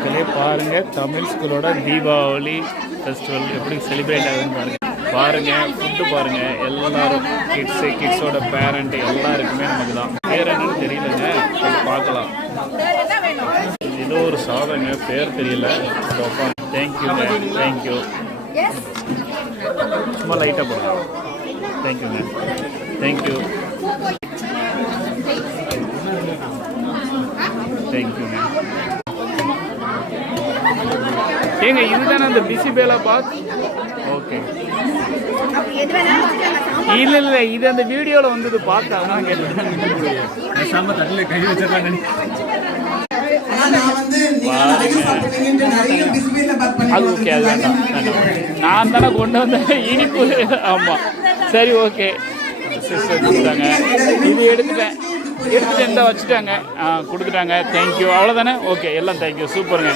மக்களே பாருங்கள், தமிழ் ஸ்கூலோட தீபாவளி ஃபெஸ்டிவல் எப்படி செலிப்ரேட் ஆகுதுன்னு பாருங்கள். ஃபுட்டு பாருங்கள், எல்லோரும் கிட்ஸோட பேரண்ட் எல்லாருக்குமே நமக்கு தான். பேர் என்னன்னு தெரியலங்க, பார்க்கலாம். ஏதோ ஒரு சாதங்க, பேர் தெரியல. தேங்க்யூங்க, தேங்க்யூ. சும்மா லைட்டாக போடுங்க. தேங்க்யூங்க, தேங்க்யூ, தேங்க்யூங்க. ஏங்க இதுதானே அந்த பிசி பேலா பாத்? ஓகே, இல்லை இது அந்த வீடியோவில் வந்தது பார்த்தா தான் கேட்டேன். அது ஓகே, அது வேண்டாம். நான் தானே கொண்டு வந்தேன் இனிப்பு. ஆமாம், சரி, ஓகே. சிஸ்டர் கொடுத்தாங்க, இது எடுத்துட்டு எந்த வச்சுட்டாங்க, கொடுத்துட்டாங்க. தேங்க்யூ, அவ்வளோதானே. ஓகே, எல்லாம் தேங்க்யூ, சூப்பருங்க.